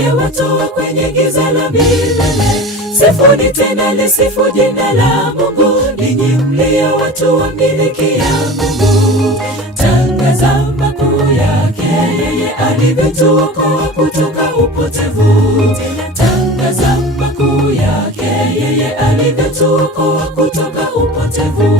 aliyewatoa kwenye giza la milele. Sifuni tena lisifu jina la Mungu, ninyi mlio watu wa miliki ya Mungu. Tangaza makuu yake, yeye alivyotuokoa kutoka upotevu. Tangaza makuu yake, yeye alivyotuokoa kutoka upotevu.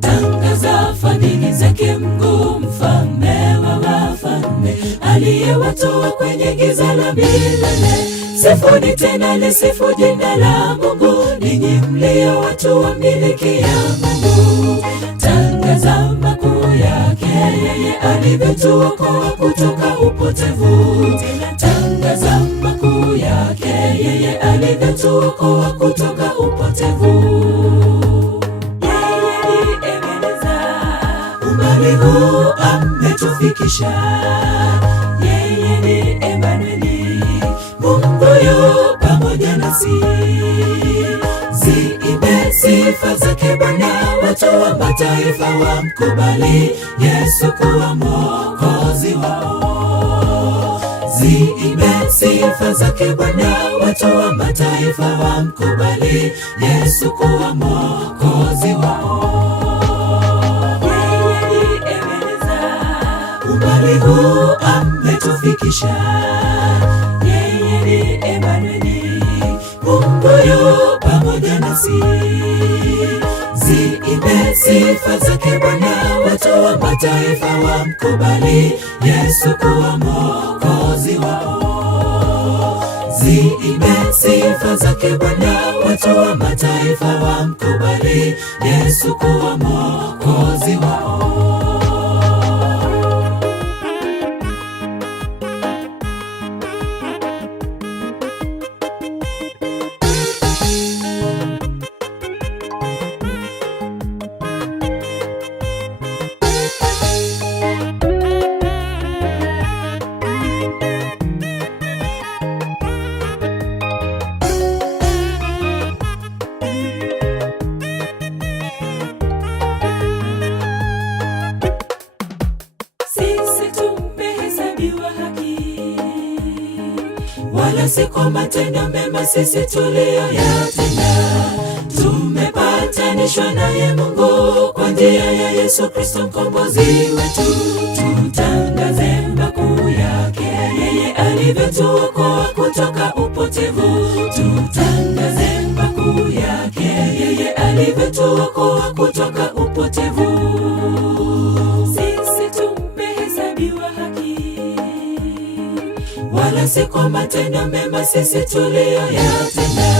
Tangaza fadhili zake Mungu, mfalme wa wafalme, aliyewatoa kwenye giza la milele. Sifuni tena lisifu jina la Mungu, ninyi mlio watu wa miliki ya Mungu. Tangaza makuu yake, yeye alivyotuokoa kutoka upotevu. Tangaza makuu yake, yeye alivyotuokoa kutoka upotevu. Yeye ni Ebeneza, umbali huu ametufikisha. Yeye ni Emanueli, Mungu yu pamoja nasi. Ziimbe sifa zake Bwana, watu wa mataifa wamkubali Yesu kuwa Mwokozi wao. Ziimbe sifa zake Bwana, watu wa mataifa wamkubali Yesu kuwa Mwokozi wao. Yeye ni Ebeneza, umbali huu ametufikisha. Yeye ni Emanueli, Mungu yu pamoja nasi. Ziimbe sifa zake Bwana, watu wa mataifa wamkubali Yesu kuwa Mwokozi wao. Ziimbe sifa zake Bwana, watu wa mataifa wamkubali Yesu kuwa Mwokozi wao. Wala si kwa matendo mema sisi tuliyoyatenda. Tumepatanishwa naye Mungu kwa njia ya Yesu Kristo mkombozi wetu. Tutangaze makuu yake, yeye alivyotuokoa kutoka upotevu. Tutangaze makuu yake, yeye alivyotuokoa kutoka upotevu. Sisi tumehesabiwa haki, wala si kwa matendo mema sisi tuliyoyatenda.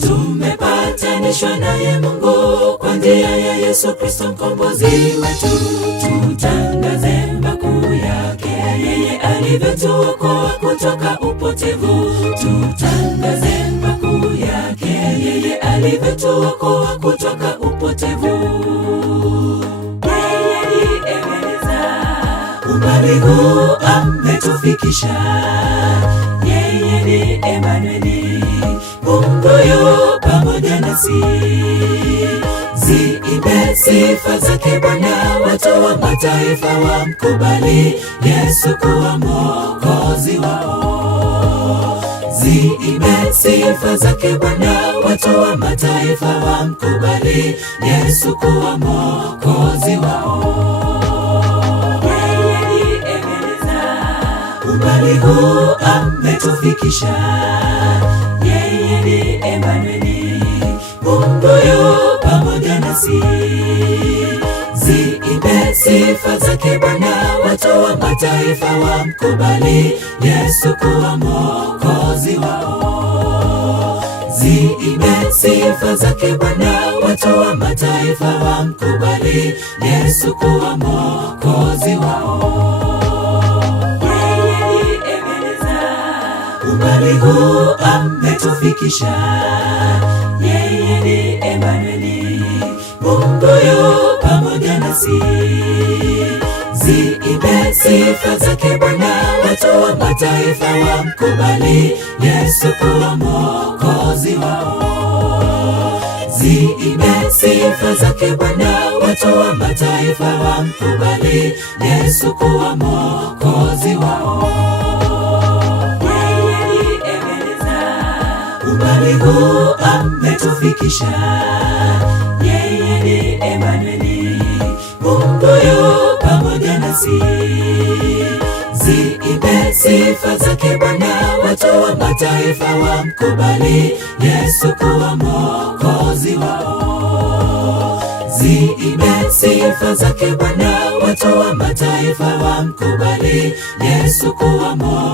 Tumepatanishwa naye Mungu kwa njia ya Yesu Kristo mkombozi wetu. Tutangaze makuu yake, yeye alivyotuokoa kutoka upotevu. Tutangaze makuu yake, yeye alivyotuokoa kutoka upotevu. Yeye ni Ebeneza, umbali huu ametufikisha. Yeye ni Emanueli, Mungu yu pamoja nasi. Ziimbe sifa zake Bwana, watu wa mataifa wamkubali Yesu kuwa Mwokozi wao. Ziimbe sifa zake Bwana, watu wa mataifa wamkubali Yesu kuwa Mwokozi wao. Umbali huu ametufikisha. Yeye ni Emanueli, Mungu yu pamoja nasi. Ziimbe sifa zake Bwana, watu wa mataifa wamkubali Yesu kuwa Mwokozi wao. Ziimbe sifa zake Bwana, watu wa mataifa wamkubali Yesu kuwa Mwokozi wao. Umbali huu ametufikisha. Yeye ni Emanueli, Mungu yu pamoja nasi. Ziimbe sifa zake Bwana, watu wa mataifa wamkubali Yesu kuwa Mwokozi wao. Ziimbe sifa zake Bwana, watu wa mataifa wamkubali Yesu kuwa Mwokozi wao. umbali huu ametufikisha. Yeye ni Emanueli, Mungu yu pamoja nasi. Ziimbe sifa zake Bwana, watu wa mataifa wamkubali Yesu kuwa Mwokozi wao. Ziimbe sifa zake Bwana, watu wa mataifa wamkubali Yesu kuwa Mwokozi wao.